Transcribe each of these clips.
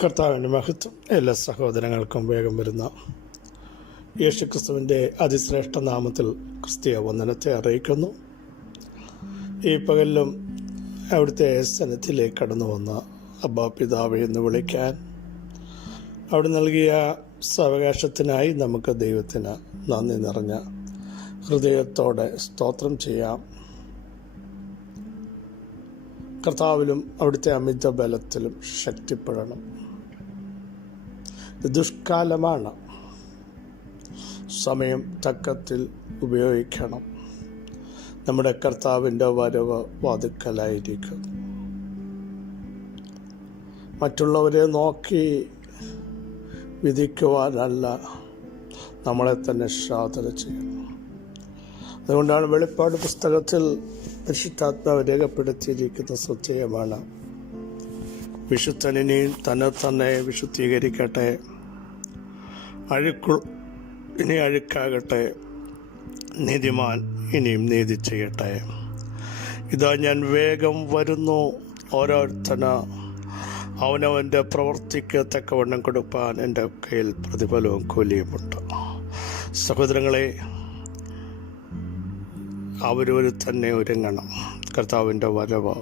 കർത്താവിൻ്റെ മഹത്വം എല്ലാ സഹോദരങ്ങൾക്കും വേഗം വരുന്ന യേശുക്രിസ്തുവിൻ്റെ അതിശ്രേഷ്ഠ നാമത്തിൽ ക്രിസ്തീയ വന്ദനത്തെ അറിയിക്കുന്നു. ഈ പകലിലും അവിടുത്തെ സന്നിധിയിലേക്ക് കടന്നു വന്ന അബ്ബാ പിതാവേ എന്ന് വിളിക്കാൻ അവിടെ നൽകിയ സാവകാശത്തിനായി നമുക്ക് ദൈവത്തിന് നന്ദി നിറഞ്ഞ ഹൃദയത്തോടെ സ്തോത്രം ചെയ്യാം. കർത്താവിലും അവിടുത്തെ അമിത ബലത്തിലും ശക്തിപ്പെടണം. ഇത് ദുഷ്കാലമാണ്. സമയം തക്കത്തിൽ ഉപയോഗിക്കണം. നമ്മുടെ കർത്താവിൻ്റെ വരവ് വാതിക്കലായിരിക്കും. മറ്റുള്ളവരെ നോക്കി വിധിക്കുവാനല്ല, നമ്മളെ തന്നെ ശോധന ചെയ്യണം. അതുകൊണ്ടാണ് വെളിപ്പാട് പുസ്തകത്തിൽ പരിശുദ്ധാത്മാവ് രേഖപ്പെടുത്തിയിരിക്കുന്ന സത്യമാണ്, വിശുദ്ധനിനെയും തന്നെ വിശുദ്ധീകരിക്കട്ടെ, ഇനി അഴുക്കാകട്ടെ, നീതിമാൻ ഇനിയും നീതി ചെയ്യട്ടെ. ഇതാ ഞാൻ വേഗം വരുന്നു, ഓരോരുത്തന് അവനവൻ്റെ പ്രവൃത്തിക്ക് തക്കവണ്ണം കൊടുപ്പാൻ എൻ്റെ കയ്യിൽ പ്രതിഫലവും കൂലിയുമുണ്ട്. സഹോദരങ്ങളെ, അവരവർ തന്നെ ഒരുങ്ങണം. കർത്താവിൻ്റെ വരവ്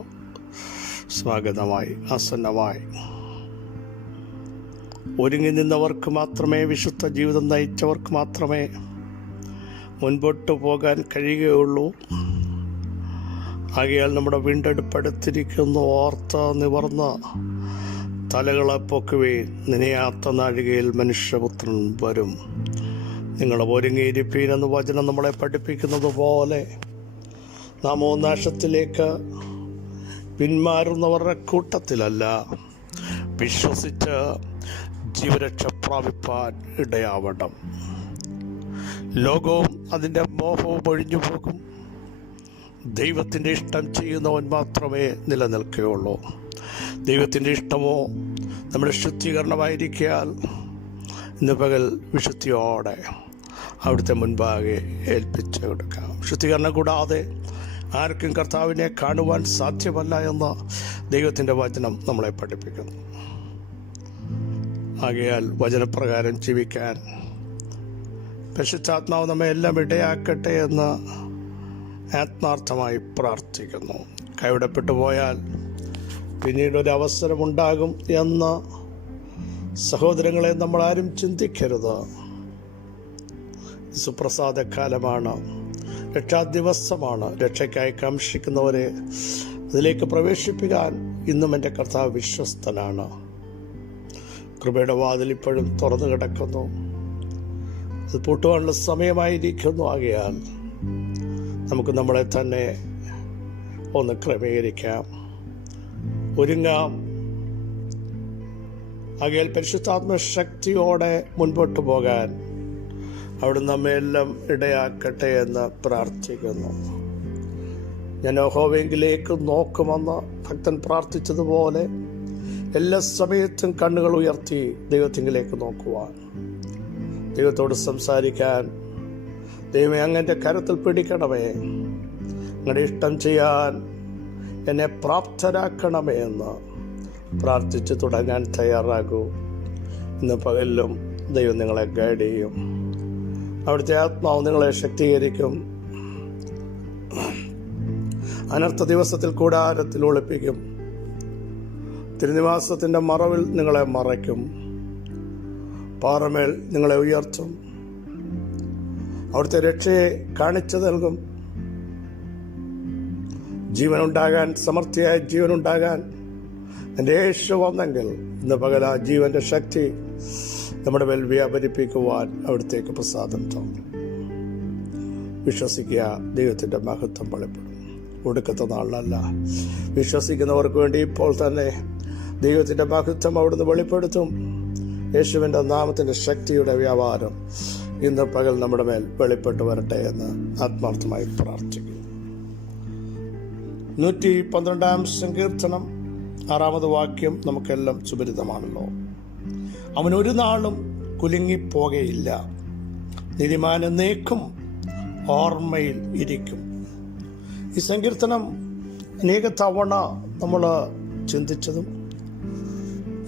സ്വാഗതമായി, ആസന്നമായി. ഒരുങ്ങി നിന്നവർക്ക് മാത്രമേ, വിശുദ്ധ ജീവിതം നയിച്ചവർക്ക് മാത്രമേ മുൻപോട്ട് പോകാൻ കഴിയുകയുള്ളൂ. ആകയാൽ നമ്മുടെ വീണ്ടെടുപ്പെടുത്തിരിക്കുന്നു. ഓർത്ത് നിവർന്ന് തലകളെ പൊക്കുവീൻ, നനയാത്ത നാഴികയിൽ മനുഷ്യപുത്രൻ വരും. നിങ്ങൾ ഒരുങ്ങിയിരിപ്പീൻ എന്ന് വചനം നമ്മളെ പഠിപ്പിക്കുന്നത് പോലെ നാമോ നാശത്തിലേക്ക് പിന്മാറുന്നവരുടെ കൂട്ടത്തിലല്ല, വിശ്വസിച്ച് ജീവരക്ഷ പ്രാപിപ്പാൻ ഇടയാവണം. ലോകവും അതിൻ്റെ മോഹവും ഒഴിഞ്ഞു പോകും. ദൈവത്തിൻ്റെ ഇഷ്ടം ചെയ്യുന്നവൻ മാത്രമേ നിലനിൽക്കുകയുള്ളൂ. ദൈവത്തിൻ്റെ ഇഷ്ടമോ നമ്മുടെ ശുദ്ധീകരണമായിരിക്കാൽ ഇന്ന് പകൽ വിശുദ്ധിയോടെ അവിടുത്തെ മുൻപാകെ ഏൽപ്പിച്ചു കൊടുക്കാം. ശുദ്ധീകരണം കൂടാതെ ആർക്കും കർത്താവിനെ കാണുവാൻ സാധ്യമല്ല എന്ന് ദൈവത്തിൻ്റെ വചനം നമ്മളെ പഠിപ്പിക്കുന്നു. ആകയാൽ വചനപ്രകാരം ജീവിക്കാൻ പരിശുദ്ധാത്മാവ് നമ്മെ എല്ലാം ഇടയാക്കട്ടെ എന്ന് ആത്മാർത്ഥമായി പ്രാർത്ഥിക്കുന്നു. കൈവിടപ്പെട്ടു പോയാൽ പിന്നീടൊരു അവസരമുണ്ടാകും എന്ന് സഹോദരങ്ങളെ നമ്മളാരും ചിന്തിക്കരുത്. സുപ്രസാദകാലമാണ്, രക്ഷാദിവസമാണ്. രക്ഷയ്ക്കായി കാംക്ഷിക്കുന്നവരെ അതിലേക്ക് പ്രവേശിപ്പിക്കാൻ ഇന്നും എൻ്റെ കർത്താവ് വിശ്വസ്തനാണ്. കൃപയുടെ വാതിൽ ഇപ്പോഴും തുറന്നു കിടക്കുന്നു. അത് പൂട്ടുവാനുള്ള സമയമായിരിക്കുന്നു. ആകയാൽ നമുക്ക് നമ്മളെ തന്നെ ഒന്ന് ക്രമീകരിക്കാം, ഒരുങ്ങാം. ആകയാൽ പരിശുദ്ധാത്മ ശക്തിയോടെ മുൻപോട്ട് പോകാൻ അവിടെ നമ്മെല്ലാം ഇടയാക്കട്ടെ എന്ന് പ്രാർത്ഥിക്കുന്നു. ഞാൻ യഹോവയിലേക്ക് നോക്കുമെന്ന് ഭക്തൻ പ്രാർത്ഥിച്ചതുപോലെ എല്ലാ സമയത്തും കണ്ണുകൾ ഉയർത്തി ദൈവത്തിലേക്ക് നോക്കുവാൻ, ദൈവത്തോട് സംസാരിക്കാൻ, ദൈവമേ അങ്ങൻ്റെ കരത്തിൽ പിടിക്കണമേ, അങ്ങയുടെ ഇഷ്ടം ചെയ്യാൻ എന്നെ പ്രാപ്തരാക്കണമേ എന്ന് പ്രാർത്ഥിച്ച് തുടങ്ങാൻ തയ്യാറാകൂ. ഇന്ന് പകലിലും ദൈവം നിങ്ങളെ ഗൈഡ് ചെയ്യും. അവിടുത്തെ ആത്മാവ് നിങ്ങളെ ശക്തീകരിക്കും. അനർത്ഥ ദിവസത്തിൽ കൂടാരത്തിൽ ഒളിപ്പിക്കും. തിരുനിവാസത്തിൻ്റെ മറവിൽ നിങ്ങളെ മറയ്ക്കും. പാറമേൽ നിങ്ങളെ ഉയർത്തും. അവിടുത്തെ രക്ഷയെ കാണിച്ചു നൽകും. ജീവനുണ്ടാകാൻ, സമൃദ്ധിയായ ജീവനുണ്ടാകാൻ എൻ്റെ യേശു വന്നെങ്കിൽ ഇന്ന് പകൽ ആ ജീവൻ്റെ ശക്തി നമ്മുടെ മേൽ വ്യാപരിപ്പിക്കുവാൻ അവിടത്തേക്ക് പ്രസാദം തോന്നും. വിശ്വസിക്കുക, ദൈവത്തിൻ്റെ മഹത്വം വെളിപ്പെടും. ഒടുക്കത്തെ നാളിലല്ല, വിശ്വസിക്കുന്നവർക്ക് വേണ്ടി ഇപ്പോൾ തന്നെ ദൈവത്തിൻ്റെ മഹത്വം അവിടുന്ന് വെളിപ്പെടുത്തും. യേശുവിൻ്റെ നാമത്തിൻ്റെ ശക്തിയുടെ വ്യാപാരം ഇന്ന് പകൽ നമ്മുടെ മേൽ വെളിപ്പെട്ടു വരട്ടെ എന്ന് ആത്മാർത്ഥമായി പ്രാർത്ഥിക്കുന്നു. 112 സങ്കീർത്തനം 6 വാക്യം നമുക്കെല്ലാം സുപരിതമാണല്ലോ. അവൻ ഒരു നാളും കുലുങ്ങിപ്പോകയില്ല, നീതിമാൻ എന്നേക്കും ഓർമ്മയിൽ ഇരിക്കും. ഈ സങ്കീർത്തനം അനേക തവണ നമ്മൾ ചിന്തിച്ചതും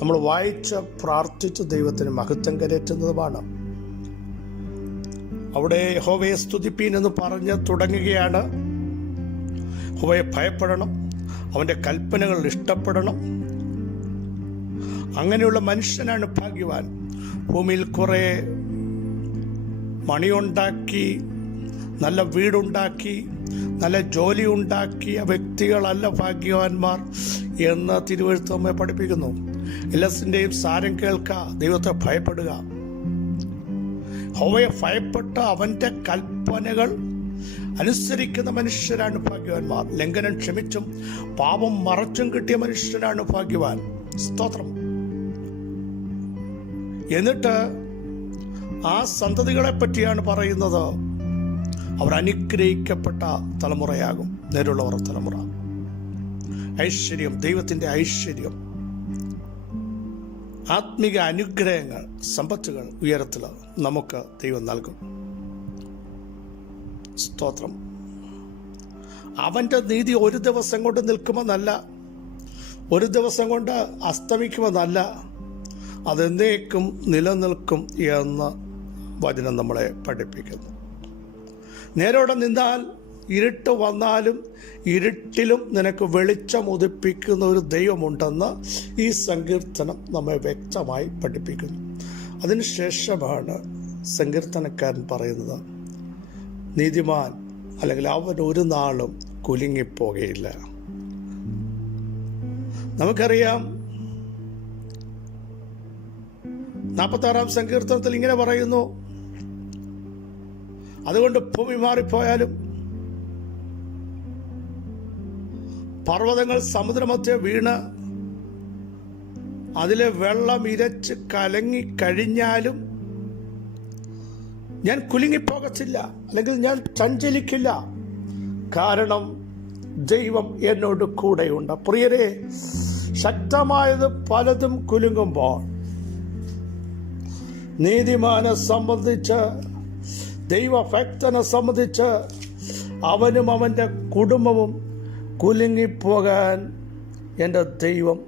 നമ്മൾ വായിച്ച് പ്രാർത്ഥിച്ച് ദൈവത്തിന് മഹത്വം കരയറ്റുന്നതുമാണ്. അവിടെ യഹോവയെ സ്തുതിപ്പീൻ എന്ന് പറഞ്ഞ് തുടങ്ങുകയാണ്. യഹോവയെ ഭയപ്പെടണം, അവൻ്റെ കൽപ്പനകൾ ഇഷ്ടപ്പെടണം. അങ്ങനെയുള്ള മനുഷ്യനാണ് ഭാഗ്യവാൻ. ഭൂമിയിൽ കുറേ മണിയുണ്ടാക്കി, നല്ല വീടുണ്ടാക്കി, നല്ല ജോലി ഉണ്ടാക്കിയ വ്യക്തികളല്ല ഭാഗ്യവാന്മാർ എന്ന് തിരുവെഴുത്ത് നമ്മെ പഠിപ്പിക്കുന്നു. എല്ലാത്തിൻ്റെയും സാരം കേൾക്കുക, ദൈവത്തെ ഭയപ്പെടുക. യഹോവയെ ഭയപ്പെട്ട് അവൻ്റെ കൽപ്പനകൾ അനുസരിക്കുന്ന മനുഷ്യരാണ് ഭാഗ്യവാന്മാർ. ലംഘനം ക്ഷമിച്ചും പാപം മറച്ചും കിട്ടിയ മനുഷ്യരാണ് ഭാഗ്യവാൻ. സ്തോത്രം. എന്നിട്ട് ആ സന്തതികളെ പറ്റിയാണ് പറയുന്നത്. അവർ അനുഗ്രഹിക്കപ്പെട്ട തലമുറയാകും. നേരുള്ളവർ തലമുറ. ഐശ്വര്യം, ദൈവത്തിൻ്റെ ഐശ്വര്യം, ആത്മിക അനുഗ്രഹങ്ങൾ, സമ്പത്തുകൾ ഉയരത്തിൽ നമുക്ക് ദൈവം നൽകും. സ്തോത്രം. അവൻ്റെ നീതി ഒരു ദിവസം കൊണ്ട് നിൽക്കുമെന്നല്ല, ഒരു ദിവസം കൊണ്ട് അസ്തമിക്കുമെന്നല്ല, അതെന്നേക്കും നിലനിൽക്കും എന്ന് വചനം നമ്മളെ പഠിപ്പിക്കുന്നു. നേരോടെ നിന്നാൽ ഇരുട്ട് വന്നാലും ഇരുട്ടിലും നിനക്ക് വെളിച്ചം ഉദിപ്പിക്കുന്ന ഒരു ദൈവമുണ്ടെന്ന് ഈ സങ്കീർത്തനം നമ്മെ വ്യക്തമായി പഠിപ്പിക്കുന്നു. അതിനുശേഷമാണ് സങ്കീർത്തനക്കാരൻ പറയുന്നത്, നീതിമാൻ അല്ലെങ്കിൽ അവൻ ഒരു നാളും കുലുങ്ങിപ്പോകയില്ല. നമുക്കറിയാം 46-ാം സങ്കീർത്തനത്തിൽ ഇങ്ങനെ പറയുന്നു, അതുകൊണ്ട് ഭൂമി മാറിപ്പോയാലും പർവ്വതങ്ങൾ സമുദ്രമധ്യേ വീണ് അതിലെ വെള്ളം ഇരച്ച് കലങ്ങിക്കഴിഞ്ഞാലും ഞാൻ കുലുങ്ങിപ്പോകത്തില്ല, അല്ലെങ്കിൽ ഞാൻ ചഞ്ചലിക്കില്ല, കാരണം ദൈവം എന്നോട് കൂടെയുണ്ട്. പ്രിയരെ, ശക്തമായത് പലതും കുലുങ്ങുമ്പോൾ നീതിമാനെ സംബന്ധിച്ച്, ദൈവഭക്തനെ സംബന്ധിച്ച് അവനും അവൻ്റെ കുടുംബവും കുലുങ്ങിപ്പോകാൻ എൻ്റെ ദൈവം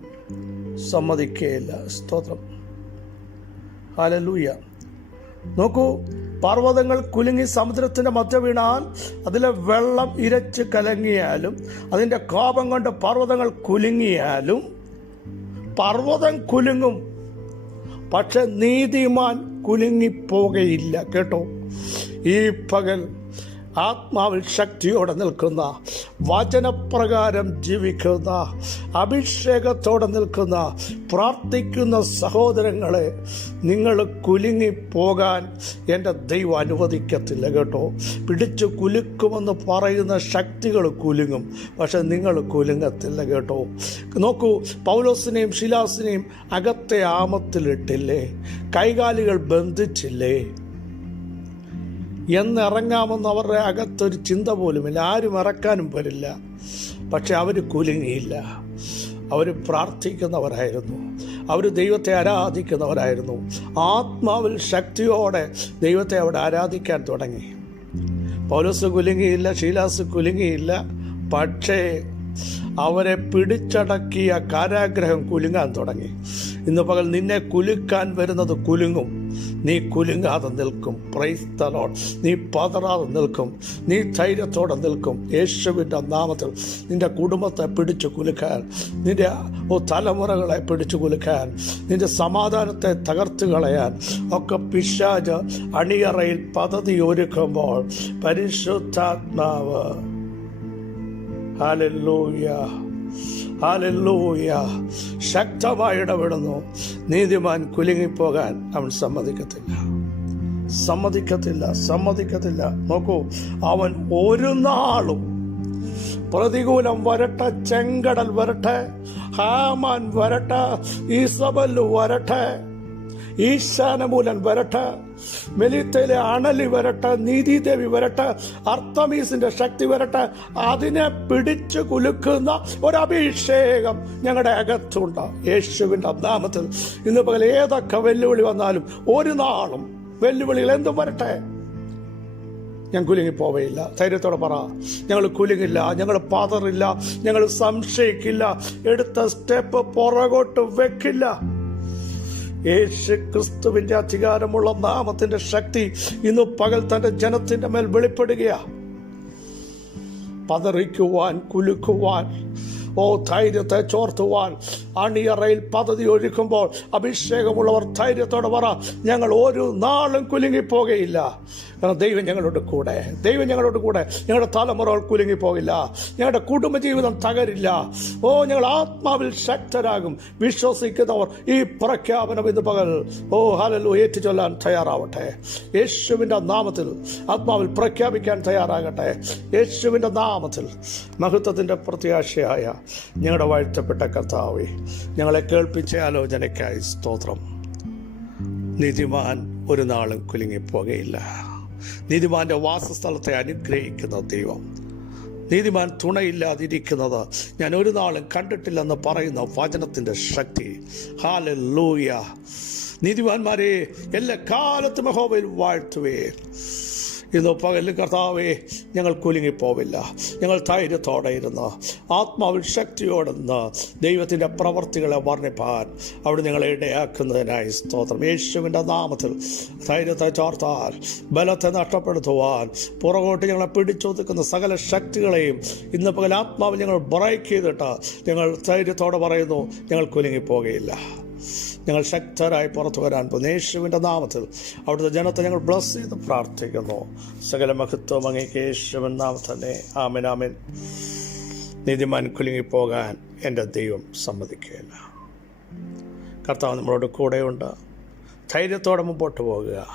സമ്മതിക്കുകയില്ല. സ്തോത്രം. ഹല്ലേലൂയ. നോക്കൂ, പർവ്വതങ്ങൾ കുലുങ്ങി സമുദ്രത്തിൻ്റെ മധ്യ വീണാൽ അതിലെ വെള്ളം ഇരച്ച് കലങ്ങിയാലും, അതിൻ്റെ കോപം കൊണ്ട് പർവ്വതങ്ങൾ കുലുങ്ങിയാലും പർവ്വതം കുലുങ്ങും, പക്ഷെ നീതിമാൻ കുലുങ്ങിപ്പോകയില്ല. കേട്ടോ, ഈ പകൽ ആത്മാവിൽ ശക്തിയോടെ നിൽക്കുന്ന, വചനപ്രകാരം ജീവിക്കുന്ന, അഭിഷേകത്തോടെ നിൽക്കുന്ന, പ്രാർത്ഥിക്കുന്ന സഹോദരങ്ങളെ, നിങ്ങൾ കുലുങ്ങിപ്പോകാൻ എൻ്റെ ദൈവം അനുവദിക്കത്തില്ല. കേട്ടോ, പിടിച്ചു കുലുക്കുമെന്ന് പറയുന്ന ശക്തികൾ കുലുങ്ങും, പക്ഷെ നിങ്ങൾ കുലുങ്ങത്തില്ല. കേട്ടോ, നോക്കൂ, പൗലോസിനെയും ശിലാസിനെയും അകത്തെ ആമത്തിലിട്ടില്ലേ, കൈകാലുകൾ ബന്ധിച്ചില്ലേ, എന്നിറങ്ങാമെന്ന് അവരുടെ അകത്തൊരു ചിന്ത പോലുമില്ല, ആരും ഇറക്കാനും വരില്ല. പക്ഷെ അവർ കുലുങ്ങിയില്ല. അവർ പ്രാർത്ഥിക്കുന്നവരായിരുന്നു, അവർ ദൈവത്തെ ആരാധിക്കുന്നവരായിരുന്നു. ആത്മാവിൽ ശക്തിയോടെ ദൈവത്തെ അവിടെ ആരാധിക്കാൻ തുടങ്ങി. പൗലോസ് കുലുങ്ങിയില്ല, ശീലാസ് കുലുങ്ങിയില്ല, പക്ഷേ അവരെ പിടിച്ചടക്കിയ കാരാഗ്രഹം കുലുങ്ങാൻ തുടങ്ങി. ഇന്ന് പകൽ നിന്നെ കുലുക്കാൻ വരുന്നത് കുലുങ്ങും, നീ കുലുങ്ങാതെ നിൽക്കും. Praise the Lord. നീ പതറാതെ നിൽക്കും, നീ ധൈര്യത്തോടെ നിൽക്കും. യേശുവിൻ്റെ നാമത്തിൽ നിന്റെ കുടുംബത്തെ പിടിച്ചു കുലുക്കാൻ, നിന്റെ തലമുറകളെ പിടിച്ചു കുലുക്കാൻ, നിന്റെ സമാധാനത്തെ തകർത്ത് കളയാൻ ഒക്കെ പിശാച് അണിയറയിൽ പദ്ധതി ഒരുക്കുമ്പോൾ പരിശുദ്ധാത്മാവ് ഹല്ലേലൂയ ഹല്ലേലൂയ ശക്തമായി ഇടപെടുന്നു. നീതിമാൻ കുലുങ്ങിപ്പോകാൻ അവൻ സമ്മതിക്കത്തില്ല, സമ്മതിക്കത്തില്ല, സമ്മതിക്കത്തില്ല. നോക്കൂ, അവൻ ഒരു നാളും പ്രതികൂലം വരട്ടെ, ചെങ്കടൽ വരട്ടെ, ഹാമാൻ വരട്ടെ, ഈസബൽ വരട്ടെ, ഈശാനമൂലൻ വരട്ടെ, മെലിത്തയിലെ അണലി വരട്ടെ, നീതിദേവി വരട്ടെ, അർത്തമീസിന്റെ ശക്തി വരട്ടെ, അതിനെ പിടിച്ചു കുലുക്കുന്ന ഒരഭിഷേകം ഞങ്ങളുടെ അകത്തുണ്ട്. യേശുവിൻ്റെ നാമത്തിൽ ഇന്ന് പകൽ ഏതൊക്കെ വെല്ലുവിളി വന്നാലും ഒരു നാളും വെല്ലുവിളികൾ എന്തും വരട്ടെ, ഞാൻ കുലുങ്ങിപ്പോവയില്ല. ധൈര്യത്തോടെ പറ, ഞങ്ങൾ കുലുങ്ങില്ല, ഞങ്ങൾ പതറില്ല, ഞങ്ങൾ സംശയിക്കില്ല, എടുത്ത സ്റ്റെപ്പ് പുറകോട്ട് വെക്കില്ല. യേശു ക്രിസ്തുവിന്റെ അധികാരമുള്ള നാമത്തിന്റെ ശക്തി ഇന്ന് പകൽ തന്റെ ജനത്തിന്റെ മേൽ വെളിപ്പെടുകയാ. പതറിക്കുവാൻ, കുലുക്കുവാൻ, ധൈര്യത്തെ ചോർത്തുവാൻ അണിയറയിൽ പദ്ധതി ഒരുക്കുമ്പോൾ അഭിഷേകമുള്ളവർ ധൈര്യത്തോടെ പറ, ഞങ്ങൾ ഒരു നാളും കുലുങ്ങിപ്പോകയില്ല. കാരണം ദൈവം ഞങ്ങളുടെ കൂടെ, ദൈവം ഞങ്ങളുടെ കൂടെ. ഞങ്ങളുടെ തലമുറകൾ കുലുങ്ങിപ്പോകില്ല, ഞങ്ങളുടെ കുടുംബജീവിതം തകരില്ല. ഞങ്ങൾ ആത്മാവിൽ ശക്തരാകും. വിശ്വസിക്കുന്നവർ ഈ പ്രഖ്യാപനം ഇന്ന് പകൽ ഹല്ലേലൂയ ഏറ്റുചൊല്ലാൻ തയ്യാറാവട്ടെ. യേശുവിൻ്റെ നാമത്തിൽ ആത്മാവിൽ പ്രഖ്യാപിക്കാൻ തയ്യാറാകട്ടെ. യേശുവിൻ്റെ നാമത്തിൽ മഹത്വത്തിൻ്റെ പ്രത്യാശയായ ഞങ്ങളുടെ വാഴ്ത്തപ്പെട്ട കർത്താവേ, ഞങ്ങളെ കേൾപ്പിച്ച ആലോചനയ്ക്കായി സ്തോത്രം. നീതിമാൻ ഒരു നാളും കുലുങ്ങിപ്പോകയില്ല. നീതിമാന്റെ വാസസ്ഥലത്തെ അനുഗ്രഹിക്കുന്ന ദൈവം, നീതിമാൻ തുണയില്ലാതിരിക്കുന്നത് ഞാൻ ഒരു നാളും കണ്ടിട്ടില്ലെന്ന് പറയുന്ന വചനത്തിൻ്റെ ശക്തി. ഹല്ലേലൂയ. നീതിമാന്മാരെ എല്ലാ കാലത്തും യഹോവയിൽ വാഴ്ത്തുവേ. ഇന്ന് പകലും കർത്താവേ, ഞങ്ങൾ കുലുങ്ങിപ്പോവില്ല. ഞങ്ങൾ ധൈര്യത്തോടെ ഇരുന്ന് ആത്മാവിൽ ശക്തിയോടെന്ന് ദൈവത്തിൻ്റെ പ്രവർത്തികളെ വർണ്ണിപ്പാൻ അവിടെ ഞങ്ങളെ ഇടയാക്കുന്നതിനായി സ്തോത്രം. യേശുവിൻ്റെ നാമത്തിൽ ധൈര്യത്തെ ചോർത്താൻ, ബലത്തെ നഷ്ടപ്പെടുത്തുവാൻ, പുറകോട്ട് ഞങ്ങളെ പിടിച്ചൊതുക്കുന്ന സകല ശക്തികളെയും ഇന്ന് പകൽ ആത്മാവിൽ ഞങ്ങൾ ബ്രേക്ക് ചെയ്തിട്ട് ഞങ്ങൾ ധൈര്യത്തോടെ പറയുന്നു, ഞങ്ങൾ കുലുങ്ങിപ്പോകുകയില്ല. ഞങ്ങൾ ശക്തരായി പുറത്തു വരാൻ പോകുന്നു. യേശുവിൻ്റെ നാമത്തിൽ അവിടുത്തെ ജനത്തെ ഞങ്ങൾ ബ്ലസ് ചെയ്ത് പ്രാർത്ഥിക്കുന്നു. സകല മഹത്വം അങ്ങേക്ക് യേശുവിൻ നാമത്തിൽ തന്നെ. ആമേൻ, ആമേൻ. നീതിമാൻ കുലുങ്ങിപ്പോകാൻ എൻ്റെ ദൈവം സമ്മതിക്കുകയില്ല. കർത്താവ് നമ്മളോട് കൂടെയുണ്ട്. ധൈര്യത്തോടെ മുമ്പോട്ട് പോകുക.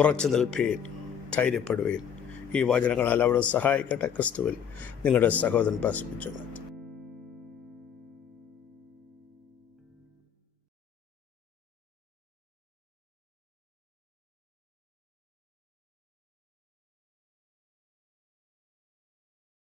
ഉറച്ചു നിൽപ്പീൻ, ധൈര്യപ്പെടുവീൻ. ഈ വചനങ്ങളാൽ അവിടെ സഹായിക്കട്ടെ. ക്രിസ്തുവിൽ നിങ്ങളുടെ സഹോദരൻ പാസ്റ്റർ